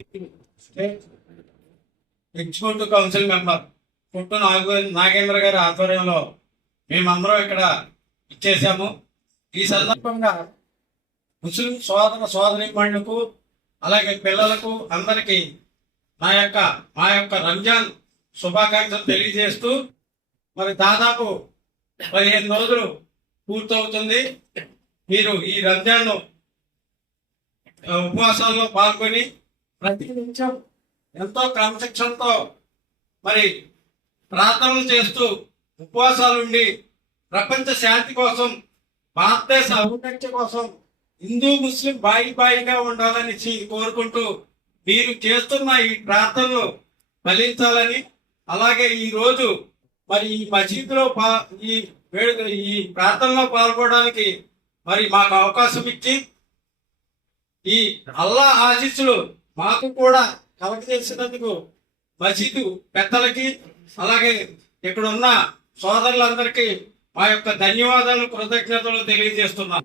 State executive council member పుట్టు నాగేంద్ర గారి ఆధ్వర్యంలో మేమందరం ఇక్కడ ఇచ్చేసాము. ఈ సందర్భంగా ముస్లిం సోదరీమణులకు అలాగే పిల్లలకు అందరికీ మా యొక్క రంజాన్ శుభాకాంక్షలు తెలియజేస్తూ, మరి దాదాపు 15 రోజులు పూర్తవుతుంది. మీరు ఈ రంజాన్ ఉపవాసాల్లో పాల్గొని ప్రతి నిమిషం ఎంతో క్రమశిక్షణతో మరి ప్రార్థనలు చేస్తూ ఉపవాసాలు ఉండి ప్రపంచ శాంతి కోసం, భారతదేశ అభివృద్ధి కోసం, హిందూ ముస్లిం బాయిగా ఉండాలని కోరుకుంటూ మీరు చేస్తున్న ఈ ప్రార్థనలు ఫలించాలని, అలాగే ఈ రోజు మరి ఈ మసీదులో ఈ ప్రార్థనలో పాల్గొనడానికి మరి మాకు అవకాశం ఇచ్చి ఈ అల్లా ఆశీస్సులు మాకు కూడా కలగజేసినందుకు మసీదు పెద్దలకి అలాగే ఇక్కడ ఉన్న సోదరులందరికీ మా యొక్క ధన్యవాదాలు, కృతజ్ఞతలు తెలియజేస్తున్నాం.